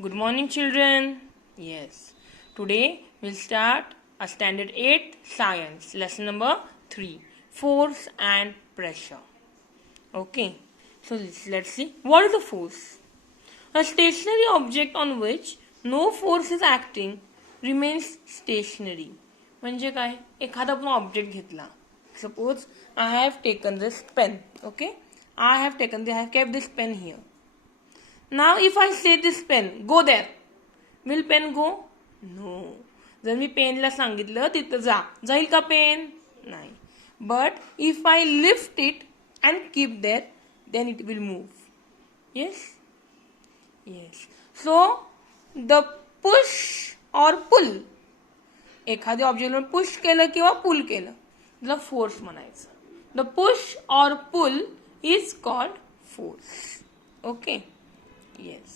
Good morning, children. Yes, today we'll start a standard 8 science lesson number 3, force and pressure. Okay, so let's see what is a force. A stationary object on which no force is acting remains stationary. म्हणजे काय? एखादा आपण object घेतला. Suppose I have taken this pen. Okay, I have kept this pen here. Now if I say this pen, go there. Will pen go? No. जर मी पेनला सांगितलं तिथं जाईल का पेन? नाही. But if I lift it and keep there, then it will move. Yes? Yes. So the push or pull, एखाद्या ऑब्जेक्टला push केलं किंवा पुल केलं त्याला फोर्स म्हणायचं. The push or pull is called force. Okay? Yes.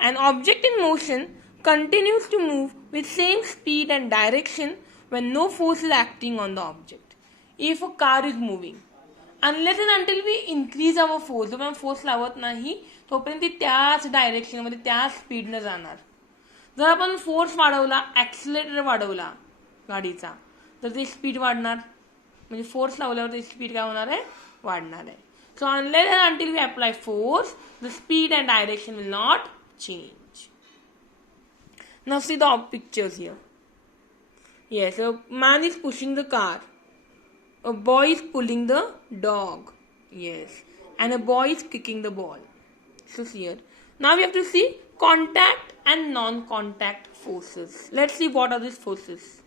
An object in motion continues to move with same speed and direction when no force is acting on the object. If a car is moving, unless and until we increase our force, जर आपण force लावत नाही तोपर्यंत ती त्याच डायरेक्शनमध्ये त्याच स्पीडनं जाणार. जर आपण फोर्स वाढवला, ॲक्सिलरेटर वाढवला गाडीचा, तर ती स्पीड वाढणार. म्हणजे फोर्स लावल्यावर ती स्पीड काय होणार आहे? वाढणार आहे. So unless and until we apply force, the speed and direction will not change. Now see the pictures here. Yes, a man is pushing the car. A boy is pulling the dog. Yes. And a boy is kicking the ball. So here. Now we have to see contact and non-contact forces. Let's see what are these forces.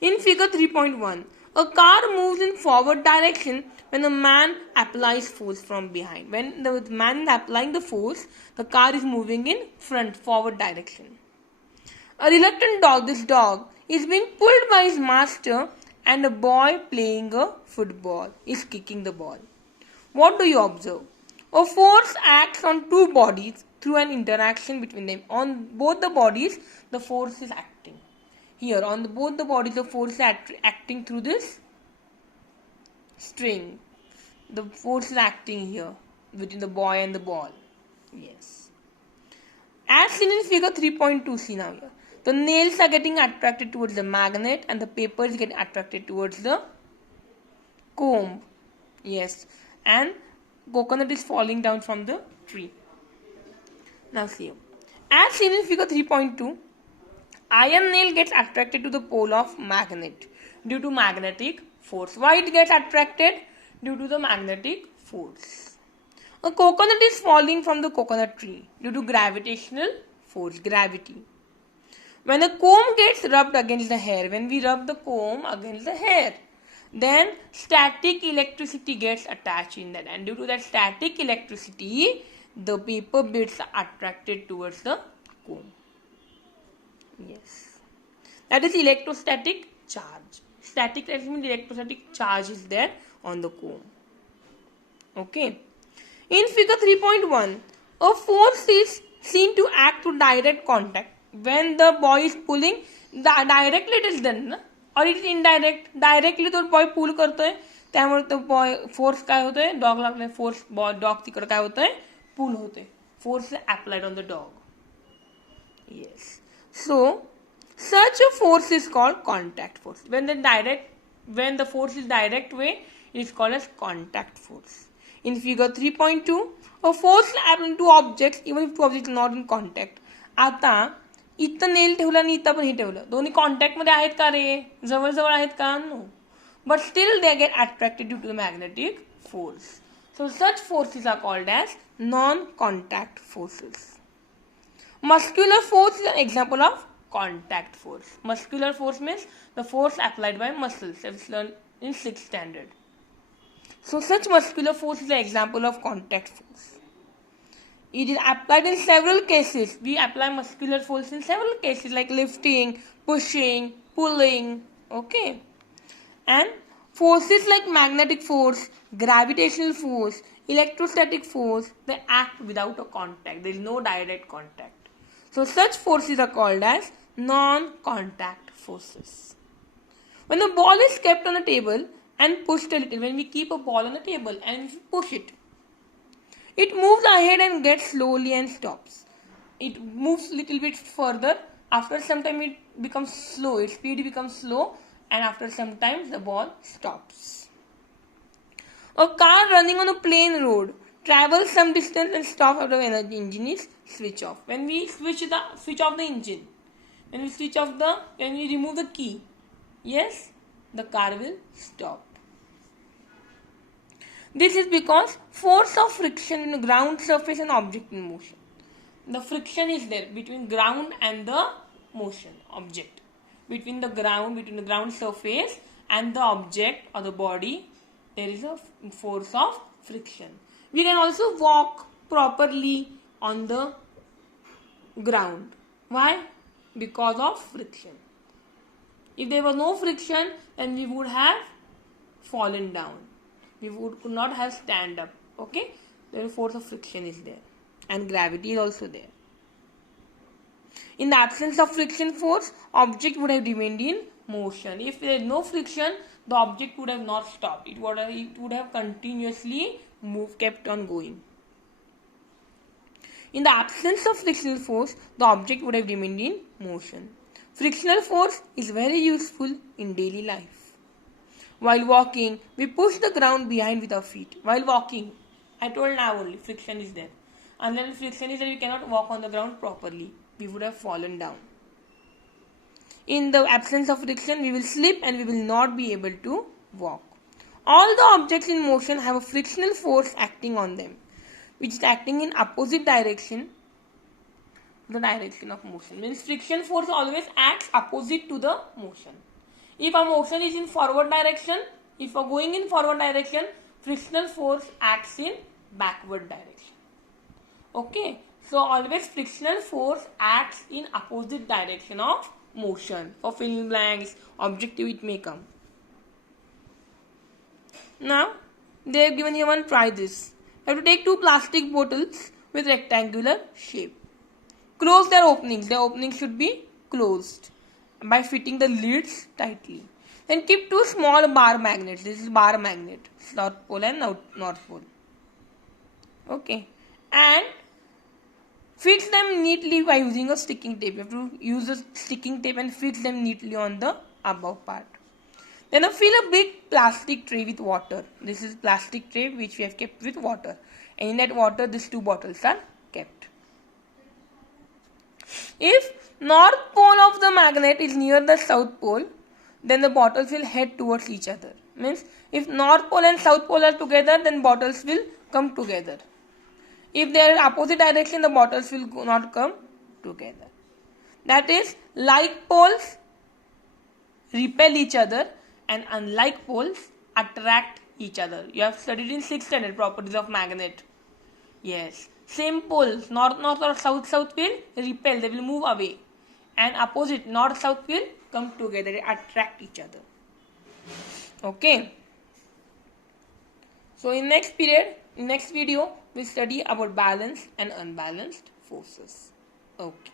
In figure 3.1, a car moves in forward direction when the man applies force from behind. When the man is applying the force, the car is moving in forward direction. A reluctant dog, this dog, is being pulled by his master, and a boy playing a football is kicking the ball. What do you observe? A force acts on two bodies through an interaction between them. On both the bodies, the force is acting. Here, on both the bodies, the force is acting through this string. The force is acting here between the boy and the ball. Yes. As seen in figure 3.2, see now here. The nails are getting attracted towards the magnet and the paper is getting attracted towards the comb. Yes. And coconut is falling down from the tree. Now see here. As seen in figure 3.2, iron nail gets attracted to the pole of magnet due to magnetic force. Why it gets attracted? Due to the magnetic force. A coconut is falling from the coconut tree due to gravitational force, gravity. When a comb gets rubbed against the hair, when we rub the comb against the hair, then static electricity gets attached in that, and due to that static electricity, the paper bits are attracted towards the comb. Yes. That is electrostatic charge. Static means electrostatic charge is there on the comb. Okay. In figure 3.1, a force is seen to act to direct contact. When the boy is pulling, directly it is done, na? Or it is indirect. Directly तो boy pull करतोय, त्यामुळे तो boy force काय होतोय? Dog लागले force dog तिकडे काय होतोय? Pull होतोय. Force applied on the dog. Yes. So such a force is called contact force. When the force is direct way, it is called as contact force. In figure 3.2, a force applied to objects, even if two objects are not in contact. आता इथं nail ठेवलं आणि इथं पण हे ठेवलं, दोन्ही contact मध्ये आहेत का रे? जवळ जवळ आहेत का? No. But still they get attracted due to the magnetic force. So such forces are called as non-contact forces. Muscular force is an example of contact force. Muscular force means the force applied by muscles, as learned in 6th standard. So such muscular force is an example of contact force. It is applied in several cases. We apply muscular force in several cases like lifting, pushing, pulling. Okay. And forces like magnetic force, gravitational force, electrostatic force, they act without a contact. There is no direct contact. So such forces are called as non-contact forces. When the ball is kept on a table and pushed a little, when we keep a ball on a table and push it, it moves ahead and gets slowly and stops. it moves little bit further. After some time it becomes slow, its speed becomes slow, and after some time the ball stops. A car running on a plain road travels some distance and stops after the energy engine is switched off. When we switch off the engine, when we remove the key, yes, the car will stop. This is because force of friction in the ground surface and object in motion. The friction is there between ground and the motion object. Between the ground surface and the object or the body, there is a force of friction. We can also walk properly on the ground. Why? Because of friction. If there was no friction, then we would have fallen down. We could not have stand up. Okay? The force of friction is there. And gravity is also there. In the absence of friction force, object would have remained in motion. If there is no friction, the object would have not stopped. It would have continuously kept on going. In the absence of frictional force, the object would have remained in motion. Frictional force is very useful in daily life. While walking, we push the ground behind with our feet. While walking, I told now only, friction is there. Unless friction is there, we cannot walk on the ground properly. We would have fallen down. In the absence of friction, we will slip and we will not be able to walk. All the objects in motion have a frictional force acting on them, which is acting in opposite direction, the direction of motion. Means friction force always acts opposite to the motion. If a motion is in forward direction, if we are going in forward direction, frictional force acts in backward direction. Okay, so always frictional force acts in opposite direction of motion. For fill in blanks, objective it may come. Now, they have given you one, try this. You have to take two plastic bottles with rectangular shape. Close their openings. Their openings should be closed by fitting the lids tightly. Then keep two small bar magnets. This is bar magnet, South Pole and North Pole. Okay, and fix them neatly by using a sticking tape. You have to use a sticking tape and fix them neatly on the above part. Then fill a big plastic tray with water. This is plastic tray which we have kept with water. And in that water, these two bottles are kept. If north pole of the magnet is near the south pole, then the bottles will head towards each other. Means if north pole and south pole are together, then bottles will come together. If they are in opposite direction, the bottles will not come together. That is, like poles repel each other and unlike poles attract each other. You have studied in 6th standard properties of magnet. Yes. Same poles, north or south will repel, they will move away. And opposite, north south will come together, they attract each other. Okay. So in next video, we'll study about balanced and unbalanced forces. Okay.